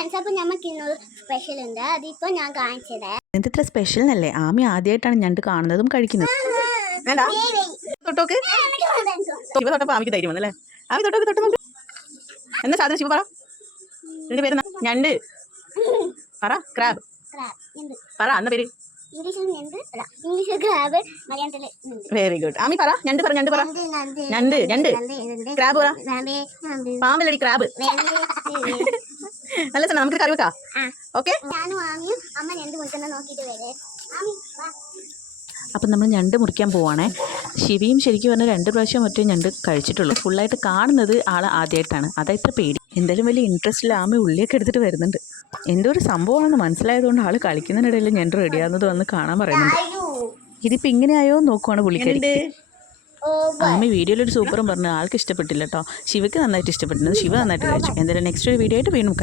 Friends, അപ്പോൾ നമുക്ക് ഇന്നൊരു സ്പെഷ്യൽ ഉണ്ട്. അതിപ്പോൾ ഞാൻ കാണിച്ചത് എന്തിത്ര സ്പെഷ്യൽ എന്നല്ലേ. ആമി ആദ്യമായിട്ടാണ് ഞണ്ട് കാണുന്നതും കഴിക്കുന്നത്. തൊട്ടോക്ക് ശിവ തൊട്ടപ്പോൾ ആമിക്ക് ധൈര്യം വന്നല്ലേ. ആമി തൊട്ടോക്ക് തൊട്ട് നോക്ക്. എന്താ സാധനം ശിവ പറ. ഇതിന്റെ പേര് ഞണ്ട് പറ. ക്രാബ് പറ. അന്ന പേര് ഇംഗ്ലീഷ് ക്രാബ്, മലയാളത്തിൽ വെരി ഗുഡ്. ആമി പറ ഞണ്ട് പറ. ഞണ്ട് പറ. ഞണ്ട് ഞണ്ട്. ക്രാബ് പറ. പാമ്പല്ലടി ക്രാബ്. നല്ല സാധനം. നമുക്ക് കറി വെക്കാം. ഓക്കെ. ഞാനും ആമിയും അമ്മ ഞണ്ട് മുറിക്കുന്ന നോക്കിയിട്ട് വരെ. അപ്പം നമ്മൾ ഞണ്ട് മുറിക്കാൻ പോവാണേ. ശിവയും ശരിക്കും പറഞ്ഞാൽ 2 പ്രാവശ്യം മറ്റേ ഞണ്ട് കഴിച്ചിട്ടുള്ളൂ. ഫുള്ളായിട്ട് കാണുന്നത് ആൾ ആദ്യമായിട്ടാണ്. അതാ ഇത്ര പേടി. എന്തായാലും വലിയ ഇൻട്രസ്റ്റിൽ ആമി ഉള്ളിയൊക്കെ എടുത്തിട്ട് വരുന്നുണ്ട്. എന്തോ ഒരു സംഭവമാണെന്ന് മനസ്സിലായതുകൊണ്ട് ആൾ കളിക്കുന്നതിനിടയിൽ ഞണ്ട് റെഡിയാകുന്നത് വന്ന് കാണാൻ പറയുന്നുണ്ട്. ഇതിപ്പോൾ ഇങ്ങനെയായോ നോക്കുവാണ് പുള്ളിക്കാരി. ആമി വീഡിയോയിലൊരു സൂപ്പറും പറഞ്ഞു. ആൾക്ക് ഇഷ്ടപ്പെട്ടില്ല കേട്ടോ. ശിവയ്ക്ക് നന്നായിട്ട് ഇഷ്ടപ്പെട്ടിരുന്നു. ശിവ നന്നായിട്ട് കഴിച്ചു. എന്തായാലും നെക്സ്റ്റ് ഒരു വീഡിയോ ആയിട്ട് വീണ്ടും കാണാം.